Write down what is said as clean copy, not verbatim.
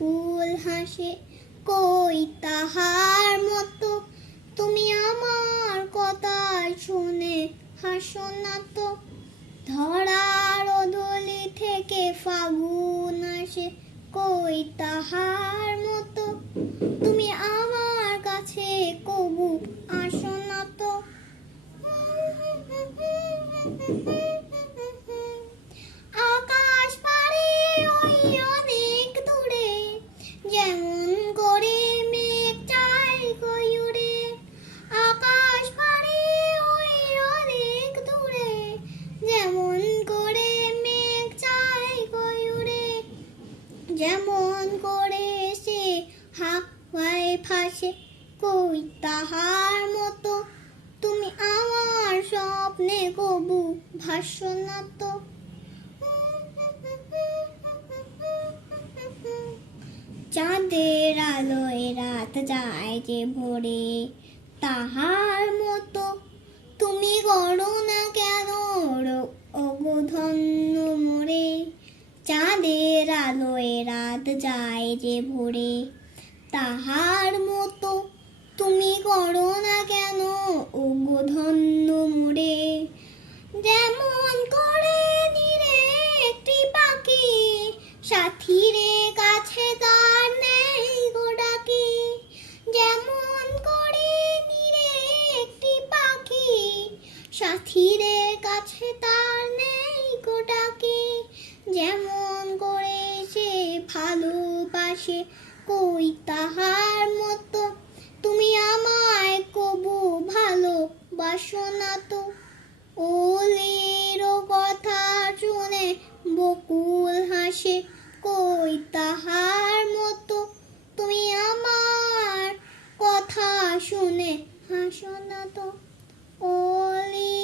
বকুল হাসে, কই তাহার মতো তুমি আমার কথা শুনে হাসো না তো। ধরার অধলি থেকে ফাগুন আসে, কই তাহার মতো তুমি আমার কাছে কবু আসো না তো। আকাশ পারে ওই অনেক দূরে, যেমন করে মেঘ চায় কই উড়ে। আকাশ পারে ওই অনেক দূরে, যেমন করে মেঘ চায় কই উড়ে। যেমন করে সে হাওয়ায় ভাসে, কই তাহার মতো তুমি আমার স্বপ্নে কবু ভাসো না তো। চাঁদের আলোয় রাত যায় যে ভোরে, তাহার মতো তুমি করো না কেন ওগো ধন্য মোরে। চাঁদের আলোয় রাত যায় যে ভোরে, তাহার মতো তুমি করো না কেন ওগো ধন্য মোরে। যেমন করে নিরে একটি পাখি, সাথীরে কাছে তার নেই গো ডাকি। যেমন করে নিরে একটি পাখি, সাথীরে কাছে তার নেই গো ডাকি। যেমন করে সে ভালোবাসে, কই তাহার মতো তুমি আমায় কবু ভালোবাসো না তো। ওলের কথা শুনে বকুল হাসে, কই তাহার মতো তুমি আমার কথা শুনে হাসো না তো। ওলে